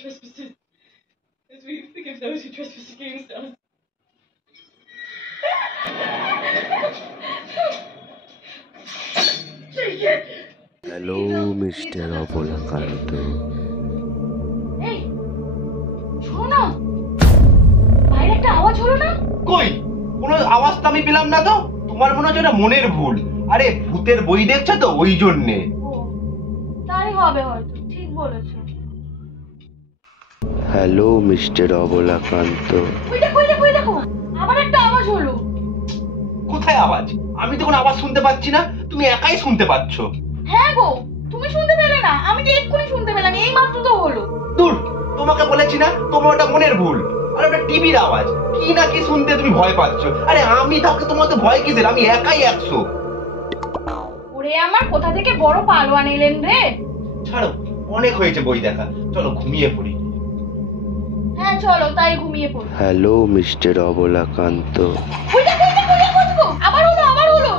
trespasses, as we forgive those who trespass against us. Hello mister Abalakanta. এই শোনো না, বাইরে একটা আওয়াজ হলো না? কই কোনো আওয়াজ তো আমি পেলাম না তো। তোমার মনে হচ্ছে এটা মনের ভুল। আরে ভূতের বই দেখছো তো ওই জন্যে। ও তাই হবে হয়তো, ঠিক বলেছো। Hello mister Abolakanta. ওই দেখো আবার একটা আওয়াজ হলো। কোথায় আওয়াজ? আমি তো কোনো আওয়াজ শুনতে পাচ্ছি না, তুমি একাই শুনতে পাচ্ছ। হ্যাঁ গো, তুমি শুনতে পেলে না? আমি তো এক্ষুনি শুনতে পেলাম, এই মাত্র তো হলো। দূর, তোমাকে বলেছি না তোমার ওটা মনের ভুল। আর ওটা টিভির আওয়াজ। কি না কি শুনতে তুমি ভয় পাচ্ছ। আরে আমি থাকতে তোমার তো ভয় কিসের? আমি একাই 100। ওরে আমার কোথা থেকে বড় পালোয়ান এলেন রে। ছাড়ো, অনেক হয়েছে বই দেখা, চলো ঘুমিয়ে পড়ি। হ্যাঁ চলো তাই ঘুমিয়ে পড়ি। Hello mister Abolakanta. ওই দেখো আবার হলো।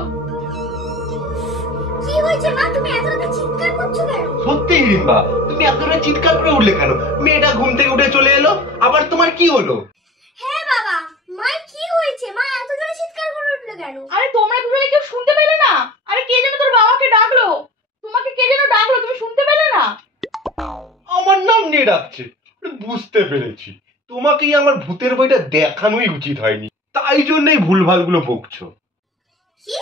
কি হয়েছে মা, তুমি এত রাতে চিৎকার করছো কেন? সত্যি হিড়িম্বা, তুমি এত রাতে চিৎকার করে উঠলে কেন? মেয়েটা ঘুম থেকে উঠে চলে এলো, আবার তোমার কি হলো? হ্যাঁ বাবা, মা কি হয়েছে? মা এত জোরে চিৎকার করে উঠলো কেন? আরে তোমরা দুজনে কেউ শুনতে পেলে না? আরে কে যেন তোর বাবাকে ডাকলো, তোমাকে কে যেন ডাকলো, তুমি শুনতে পেলে না? আমার নাম নিয়ে ডাকছে। বুঝতে পেরেছি, তোমাকেই আমার ভূতের বইটা দেখানোই উচিত হয়নি, তাই জন্যই ভুলভালগুলো বকছো। কি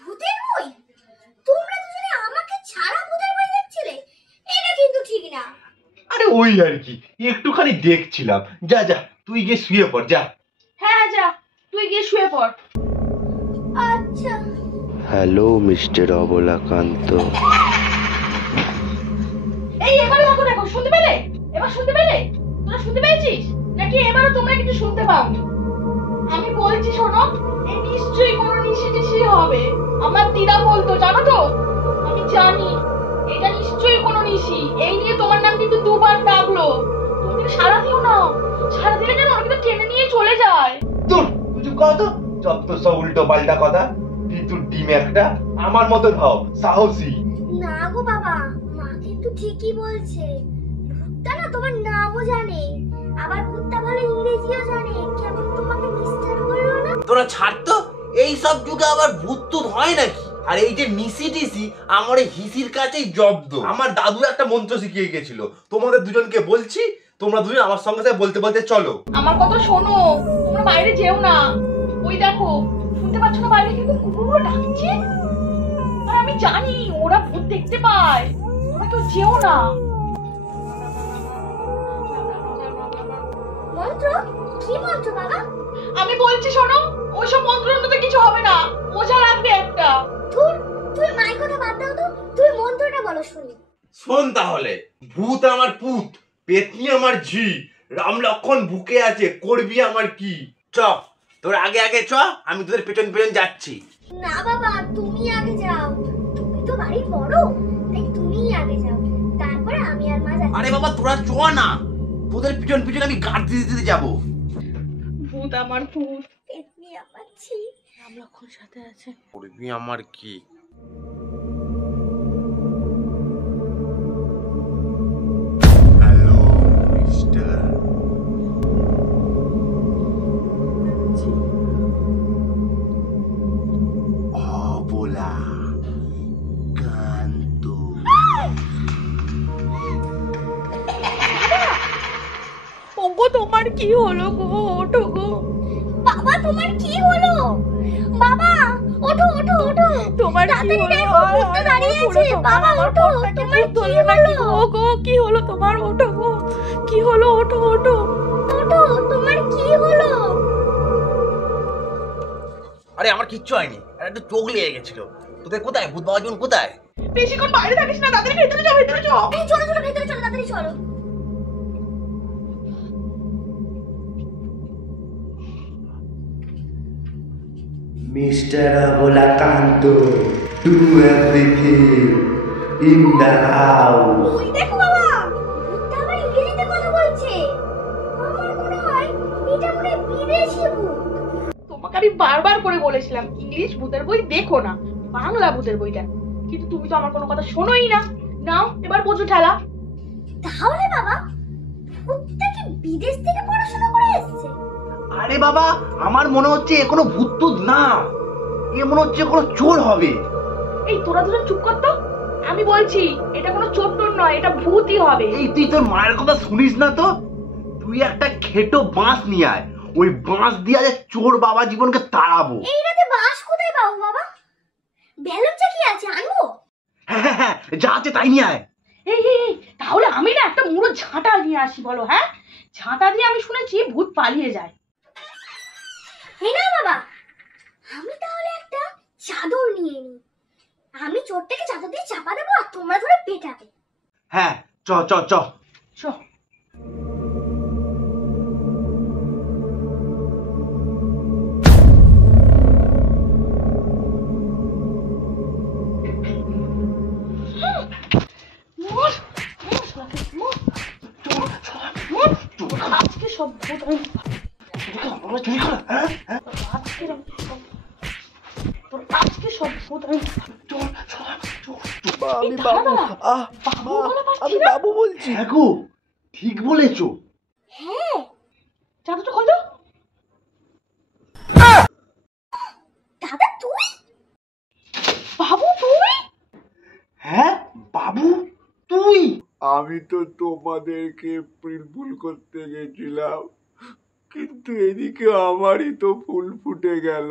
ভূতের বই? তোমরা দুজনে আমাকে ছাড়া ভূতের বই দেখছিলে? এটা কিন্তু ঠিক না। আরে ওই আর কি, একটুখানি দেখছিলাম। যা যা, তুই গিয়ে শুয়ে পড় যা। হ্যাঁ যা, তুই গিয়ে শুয়ে পড়। আচ্ছা। Hello mister Abalakanta. এই এবারে দেখো শুনতে পেলে? এবার শুনতে পেলে? তোরা শুনতে পেয়েছিস নাকি এবারও তোমরা কিছু শুনতে পাওনি? আমি বলছি শোনো, এই নিশ্চয়ই কোনো নিশি হবে। আমার দিদা বলতো, জানো তো? আমি জানি এটা নিশ্চয়ই কোনো নিশি। এই নিয়ে তোমার নাম কিন্তু দুবার ডাকলো। তুমি কিন্তু সারা দিও না, সারা দিলে যেন ওরা কিন্তু টেনে নিয়ে চলে যায়। দূর, কিছু কথা যত সব উল্টো পাল্টা কথা। তুই ডিম একটা, আমার মতো ধাও সাহসী। না গো বাবা, মা কিন্তু ঠিকই বলছে। ভূতটা না তোমার নামও জানে, আবার ভূতটা ভালো ইংরেজিও জানে। কেমন তোমাকে মিস্টার বললো না? তোরা ছাড় তো, এই সব যুগে আবার ভূত টুত হয় নাকি? আর এই যে নিশি টিসি আমার এই হিসির কাছেই জব্দ। আমার দাদু একটা মন্ত্র শিখিয়ে গেছিল, তোমাদের দুজনকে বলছি, তোমরা দুজন আমার সঙ্গে সাথে বলতে বলতে চলো। আমার কথা শোনো, তোমরা বাইরে যেও না। ওই দেখো, শুনতে পাচ্ছ না বাইরে কিন্তু কুকুরগুলো ডাকছে? আর আমি জানি ওরা ভূত দেখতে পায়, তোমরা কেউ যেও না। মন্ত্র? কি মন্ত্র বাবা? আমি বলছি শোনো, ওইসব মন্ত্রতে কিছু হবে না, ওঝা লাগবে একটা। ধুর, তুই মায়ের কথা বাদ দাও তো, তুই মন্ত্রটা বলো শুনি। শোন তাহলে, ভূত আমার পুত, পেতনি আমার ঝি, রাম লক্ষণ বুকে আছে, করবি আমার কি? চ, তোর আগে আগে চ, আমি তোদের পেছন পেছন যাচ্ছি। না বাবা, তুমি আগে যাও, তুমি তো বাড়ির বড়, তাই তুমিই আগে যাও, তারপরে আমি আর মা যাচ্ছি। আরে বাবা তোরা চ না, তোদের পিছন পিছন আমি গাড় দিতে দিতে যাবো। ভূত আমার ভূত, পেতনি আমার ছি। রাম লক্ষণ সাথে আছে, করবি আমার কি? Hello mister Abalakanta. ওগো তোমার কি হলো গো? ওঠো গো বাবা, তোমার কি হলো? বাবা ওঠো ওঠো ওঠো, তোমার কি হলো? ভূতটা দাঁড়িয়ে আছে। বাবা ওঠো, তোমার কি হলো? ওগো কি হলো তোমার? ওঠো গো, কি হলো? ওঠো ওঠো ওঠো, তোমার কি হলো? আরে আমার কিচ্ছু হয়নি, একটু চোখ লেগে গেছিল। তোদের কোথায় ভূত বাবা জন কোথায়? বেশিক্ষণ বাইরে থাকিস না, তাড়াতাড়ি ভেতরে যাও, ভেতরে যাও। এই চলো চলো, ভেতরে চলো, তাড়াতাড়ি চলো। Mister Abalakanta, do everything in the house. ওই দেখো বাবা, ভূতটা আবার ইংরেজিতে কথা বলছে। আমার মনে হয় এটা মনে হয় বিদেশি ভূত। তোমাকে আমি বারবার করে বলেছিলাম ইংলিশ ভূতের বই দেখো না, বাংলা ভূতের বইটা, কিন্তু তুমি তো আমার কোনো কথা শোনোই না। নাও এবার বোঝো ঠেলা। তাহলে বাবা, বিদেশ থেকে পড়াশোনা করে এসেছে। আরে বাবা, আমার মনে হচ্ছে এ কোনো ভূত টুত না, এ মনে হচ্ছে কোনো চোর হবে। এই তোরা দুজন চুপ কর তো। আমি বলছি এটা কোনো চোর টোর নয়, এটা ভূতই হবে। এই তুই তোর মায়ের কথা শুনিস না তো? তুই একটা খেটো বাঁশ নিয়ে আয়, ওই বাঁশ দিয়ে আজ চোর বাবা জীবনকে তাড়াবো। এই রাতে বাস কোথায় পাবো বাবা? বেলুনটা কি আছে, আনবো? হ্যাঁ হ্যাঁ হ্যাঁ, যা আছে তাই নিয়ে আয়। এই এই এই, তাহলে আমি না একটা মুড়ো ঝাঁটা নিয়ে আসি বলো। হ্যাঁ, ঝাঁটা দিয়ে আমি শুনেছি ভূত পালিয়ে যায়। এই না বাবা, আমি তাহলে একটা চাদর নিয়ে নিই। আমি চোরটাকে চাদর দিয়ে চাপা দেবো আর তোমরা ধরে পেটাবে। হ্যাঁ, চ চ চ। চ। মোর, মোর শালাকে, মোর। মোর, আজকে সব ভূত আমি আজকে তোর আজকে সব ভূত আমি আমি বাবু, আমি বাবু বলছি। হ্যাঁ গো, ঠিক বলেছো। হ্যাঁ, চাদরটা খোল তো। দাদা তুই? বাবু তুই? হ্যাঁ বাবু, তুই? আমি তো তোমাদেরকে ভুল করতে গেছিলাম, কিন্তু এদিকে আমারই তো ফুল ফুটে গেল।